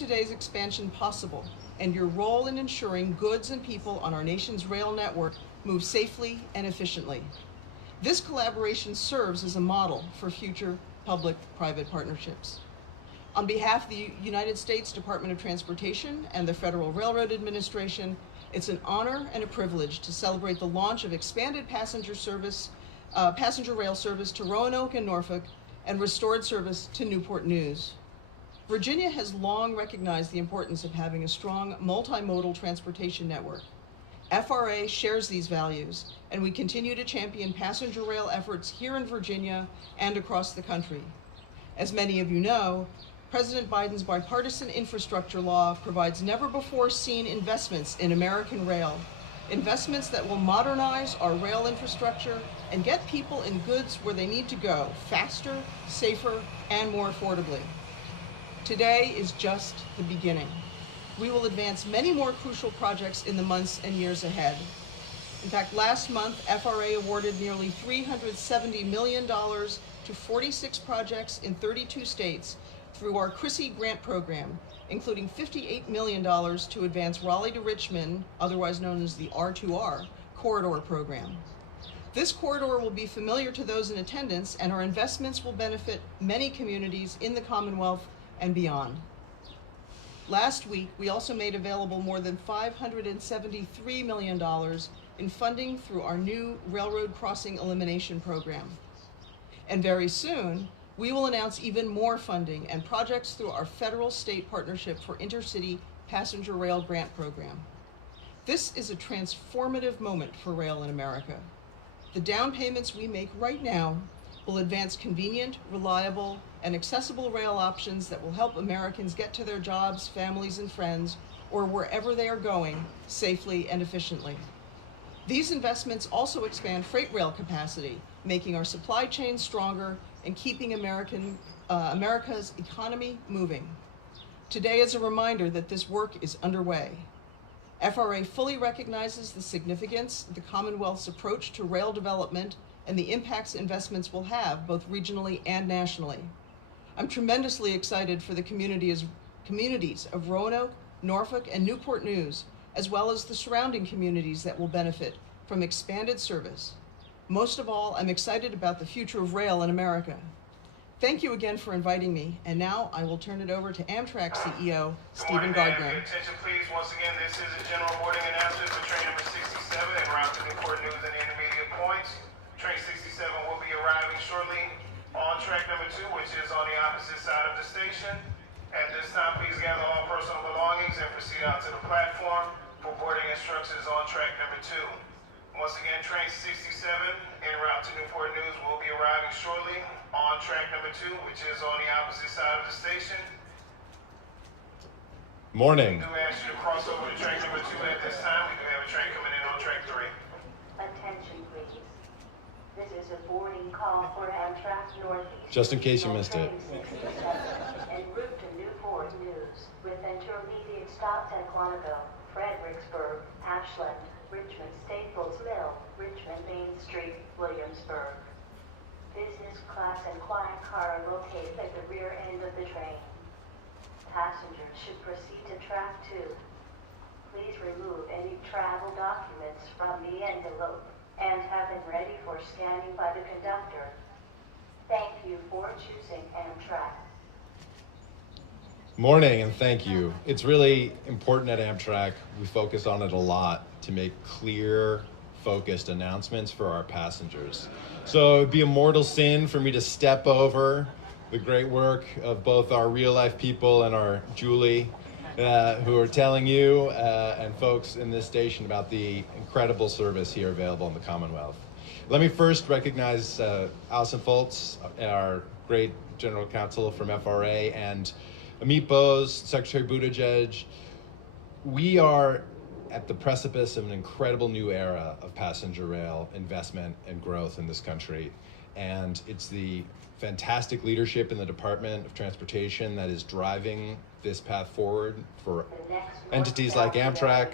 today's expansion possible and your role in ensuring goods and people on our nation's rail network move safely and efficiently. This collaboration serves as a model for future public-private partnerships. On behalf of the United States Department of Transportation and the Federal Railroad Administration, it's an honor and a privilege to celebrate the launch of expanded passenger rail service to Roanoke and Norfolk and restored service to Newport News. Virginia has long recognized the importance of having a strong multimodal transportation network. FRA shares these values, and we continue to champion passenger rail efforts here in Virginia and across the country. As many of you know, President Biden's bipartisan infrastructure law provides never-before-seen investments in American rail, investments that will modernize our rail infrastructure and get people and goods where they need to go faster, safer, and more affordably. Today is just the beginning. We will advance many more crucial projects in the months and years ahead. In fact, last month, FRA awarded nearly $370 million to 46 projects in 32 states through our CRISI grant program, including $58 million to advance Raleigh to Richmond, otherwise known as the R2R corridor program. This corridor will be familiar to those in attendance, and our investments will benefit many communities in the Commonwealth and beyond. Last week, we also made available more than $573 million in funding through our new railroad crossing elimination program. And very soon, we will announce even more funding and projects through our federal-state partnership for intercity passenger rail grant program. This is a transformative moment for rail in America. The down payments we make right now will advance convenient, reliable, and accessible rail options that will help Americans get to their jobs, families, and friends, or wherever they are going, safely and efficiently. These investments also expand freight rail capacity, making our supply chain stronger and keeping America's economy moving. Today is a reminder that this work is underway. FRA fully recognizes the significance of the Commonwealth's approach to rail development and the impacts investments will have both regionally and nationally. I'm tremendously excited for the communities of Roanoke, Norfolk, and Newport News, as well as the surrounding communities that will benefit from expanded service. Most of all, I'm excited about the future of rail in America. Thank you again for inviting me, and now I will turn it over to Amtrak CEO, Stephen Gardner. Attention please, once again, this is a general boarding announcement for train number 67 en route to Newport News and intermediate points. Train 67 will be arriving shortly on track number 2, which is on the opposite side of the station. At this time, please gather all personal belongings and proceed out to the platform for boarding instructions on track number 2. Once again, train 67 en route to Newport News will be arriving shortly on track number 2, which is on the opposite side of the station. Morning. We do ask you to cross over to track number 2 at this time. We do have a train coming in on track 3. Attention, please. This is a boarding call for Amtrak Northeast. Just in case you missed it. En route to Newport News, with intermediate stops at Quantico, Fredericksburg, Ashland, Richmond Staples Mill, Richmond Main Street, Williamsburg. Business class and quiet car are located at the rear end of the train. Passengers should proceed to track 2. Please remove any travel documents from the envelope and have it ready for scanning by the conductor. Thank you for choosing Amtrak. Morning, and thank you. It's really important at Amtrak. We focus on it a lot to make clear, focused announcements for our passengers. So it'd be a mortal sin for me to step over the great work of both our real-life people and our Julie, who are telling you and folks in this station about the incredible service here available in the Commonwealth. Let me first recognize Allison Foltz, our great general counsel from FRA, and Amit Bose, Secretary Buttigieg. We are at the precipice of an incredible new era of passenger rail investment and growth in this country. And it's the fantastic leadership in the Department of Transportation that is driving this path forward for entities like Amtrak,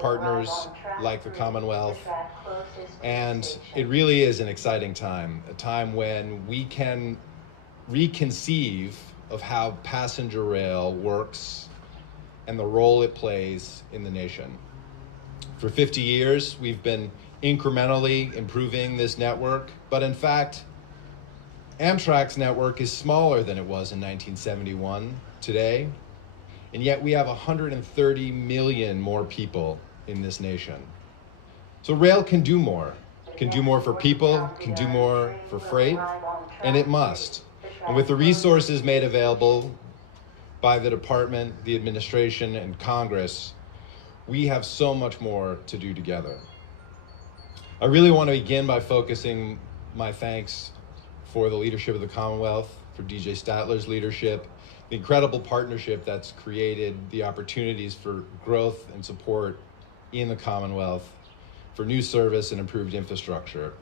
partners like the Commonwealth. And it really is an exciting time, a time when we can reconceive of how passenger rail works and the role it plays in the nation. For 50 years, we've been incrementally improving this network, but in fact, Amtrak's network is smaller than it was in 1971 today, and yet we have 130 million more people in this nation. So rail can do more for people, can do more for freight, and it must. And with the resources made available by the department, the administration, and Congress, we have so much more to do together. I really want to begin by focusing my thanks for the leadership of the Commonwealth, for DJ Statler's leadership, the incredible partnership that's created the opportunities for growth and support in the Commonwealth, for new service and improved infrastructure.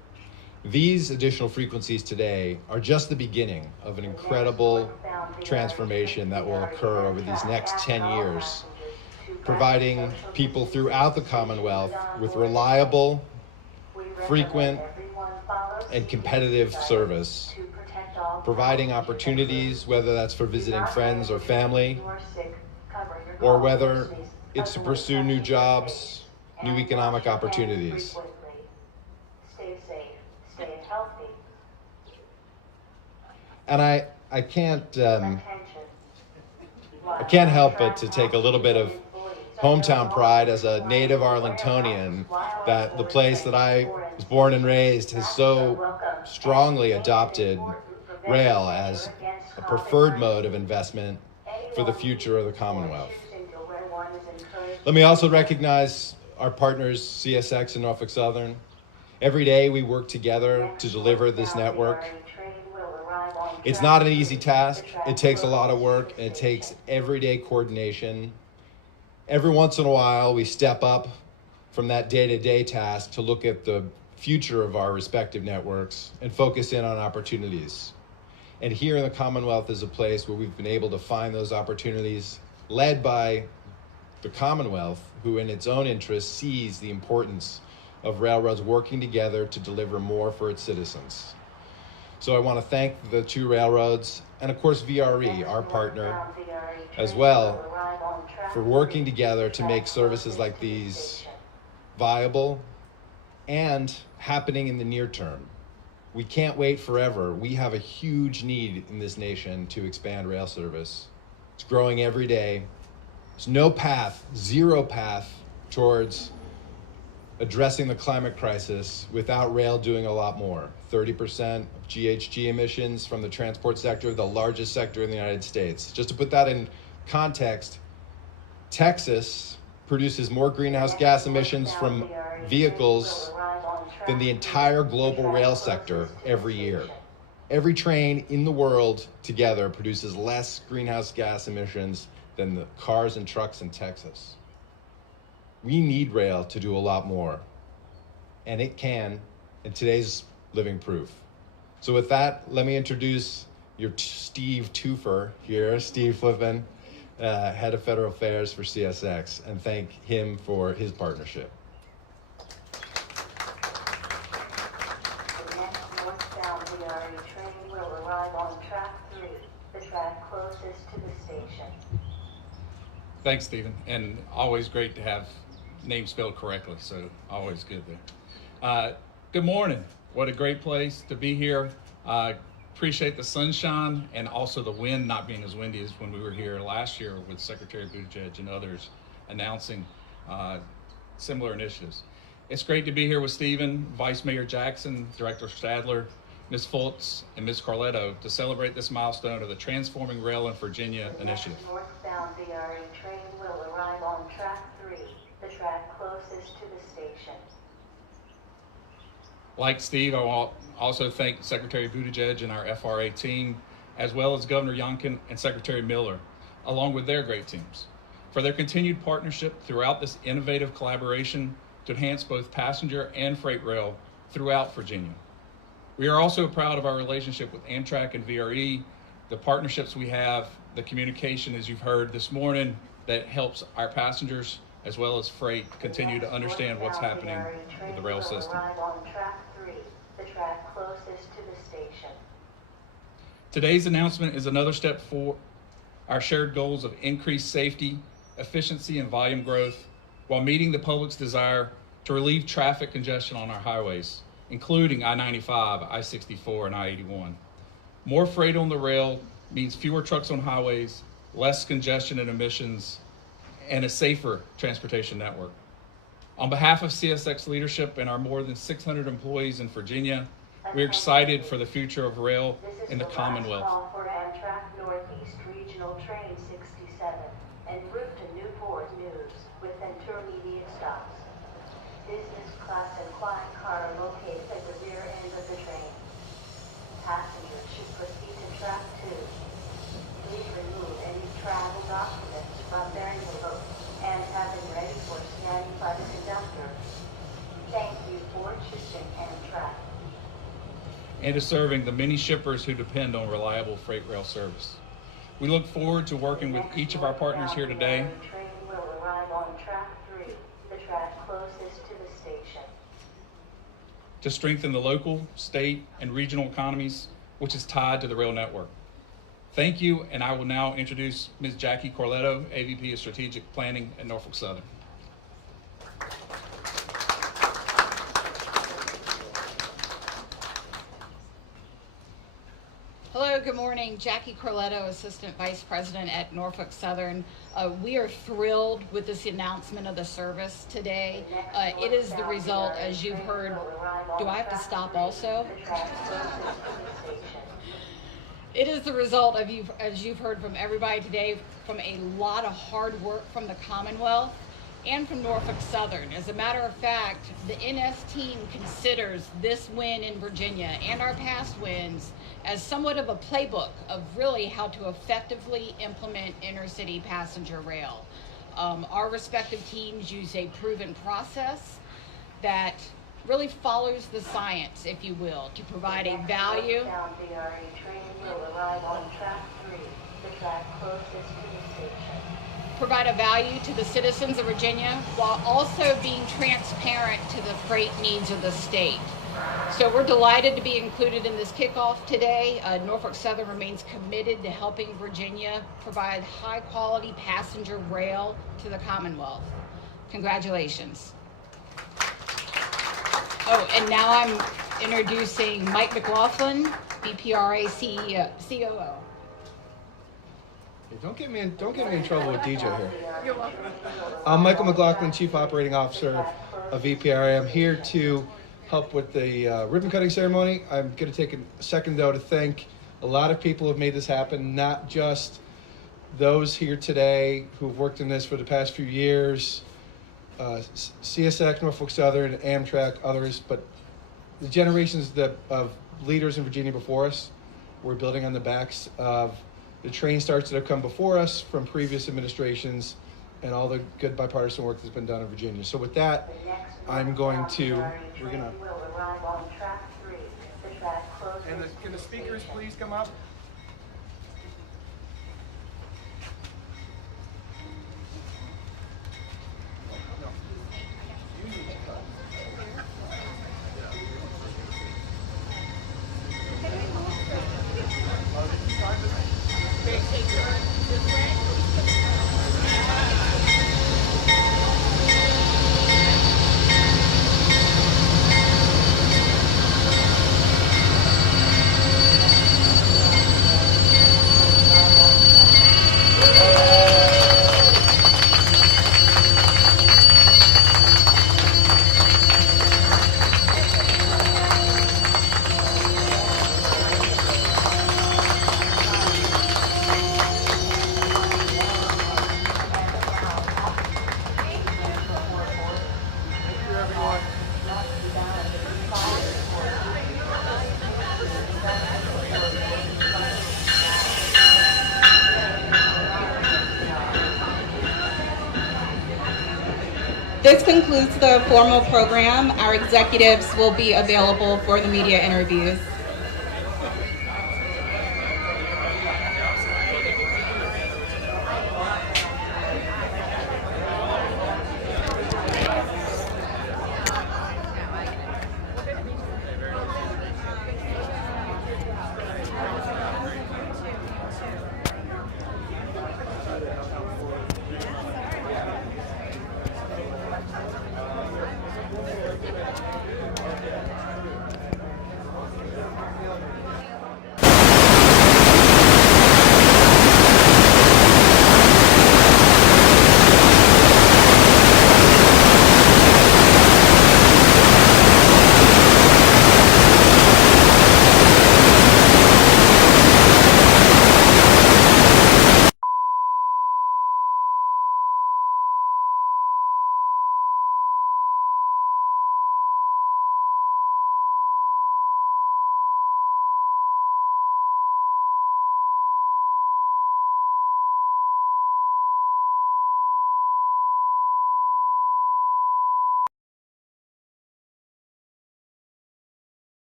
These additional frequencies today are just the beginning of an incredible transformation that will occur over these next 10 years, providing people throughout the Commonwealth with reliable, frequent, and competitive service, providing opportunities, whether that's for visiting friends or family, or whether it's to pursue new jobs, new economic opportunities. Stay safe, stay healthy. And I can't help but to take a little bit of hometown pride as a native Arlingtonian that the place that I was born and raised has so strongly adopted rail as a preferred mode of investment for the future of the Commonwealth. Let me also recognize our partners, CSX and Norfolk Southern. Every day we work together to deliver this network. It's not an easy task. It takes a lot of work, and it takes everyday coordination. Every once in a while, we step up from that day-to-day task to look at the future of our respective networks and focus in on opportunities. And here in the Commonwealth is a place where we've been able to find those opportunities, led by the Commonwealth, who in its own interest sees the importance of railroads working together to deliver more for its citizens. So I want to thank the two railroads, and of course VRE, our partner, as well, for working together to make services like these viable and happening in the near term. We can't wait forever. We have a huge need in this nation to expand rail service. It's growing every day. There's no path, zero path towards addressing the climate crisis without rail doing a lot more. 30% of GHG emissions from the transport sector, the largest sector in the United States. Just to put that in context, Texas produces more greenhouse gas emissions from vehicles than the entire global rail sector every year. Every train in the world together produces less greenhouse gas emissions than the cars and trucks in Texas. We need rail to do a lot more, and it can, and today's living proof. So with that, let me introduce your Steve Twofer here, Steve Flippin, Head of Federal Affairs for CSX, and thank him for his partnership. The next northbound VRE train will arrive on track 3, the track closest to the station. Thanks, Stephen, and always great to have names spelled correctly, so always good there. Good morning. What a great place to be here. Appreciate the sunshine and also the wind not being as windy as when we were here last year with Secretary Buttigieg and others announcing similar initiatives. It's great to be here with Stephen, Vice Mayor Jackson, Director Stadler, Ms. Fultz, and Ms. Carletto to celebrate this milestone of the Transforming Rail in Virginia initiative. The northbound VRE train will arrive on track 3, the track closest to the station. Like Steve, I will also thank Secretary Buttigieg and our FRA team, as well as Governor Youngkin and Secretary Miller, along with their great teams, for their continued partnership throughout this innovative collaboration to enhance both passenger and freight rail throughout Virginia. We are also proud of our relationship with Amtrak and VRE, the partnerships we have, the communication, as you've heard this morning, that helps our passengers as well as freight continue to understand what's happening with the rail system. Arrive on track 3, the track closest to the station. Today's announcement is another step for our shared goals of increased safety, efficiency, and volume growth while meeting the public's desire to relieve traffic congestion on our highways, including I-95, I-64, and I-81. More freight on the rail means fewer trucks on highways, less congestion and emissions, and a safer transportation network. On behalf of CSX leadership and our more than 600 employees in Virginia, we're excited for the future of rail in the Commonwealth. This is the last call for Amtrak Northeast Regional Train 67 en route to Newport News with intermediate stops. Business class and quiet car are located at the rear end of the train. Passengers should proceed to track 2. Please remove any travel documents from their envelopes and have them ready for scanning by the conductor. Thank you for choosing Amtrak. And to serving the many shippers who depend on reliable freight rail service. We look forward to working with each of our partners here today. The train will arrive on track 3, the track closest to the station. To strengthen the local, state, and regional economies, which is tied to the rail network. Thank you, and I will now introduce Ms. Jackie Corletto, AVP of Strategic Planning at Norfolk Southern. Hello, good morning. Jackie Corletto, Assistant Vice President at Norfolk Southern. We are thrilled with this announcement of the service today. It is the result, as you've heard. Do I have to stop also? It is the result of as you've heard from everybody today, from a lot of hard work from the Commonwealth and from Norfolk Southern. As a matter of fact, the NS team considers this win in Virginia and our past wins as somewhat of a playbook of really how to effectively implement intercity passenger rail. Our respective teams use a proven process that really follows the science, if you will, to provide a value. Train will arrive on track 3, the track closest to the station. Provide a value to the citizens of Virginia while also being transparent to the freight needs of the state. So we're delighted to be included in this kickoff today. Norfolk Southern remains committed to helping Virginia provide high quality passenger rail to the Commonwealth. Congratulations. Oh, and now I'm introducing Mike McLaughlin, BPRA COO. Don't get me in trouble with DJ here. I'm Michael McLaughlin, Chief Operating Officer of VPRA. I'm here to help with the ribbon cutting ceremony. I'm going to take a second, though, to thank a lot of people who have made this happen, not just those here today who've worked in this for the past few years, CSX, Norfolk Southern, Amtrak, others, but the generations of leaders in Virginia before us. We're building on the backs of the train starts that have come before us from previous administrations and all the good bipartisan work that's been done in Virginia. So with that, I'm going to, we're going to, Will arrive on track 3, the track closest and can the speakers please come up? This concludes the formal program. Our executives will be available for the media interviews.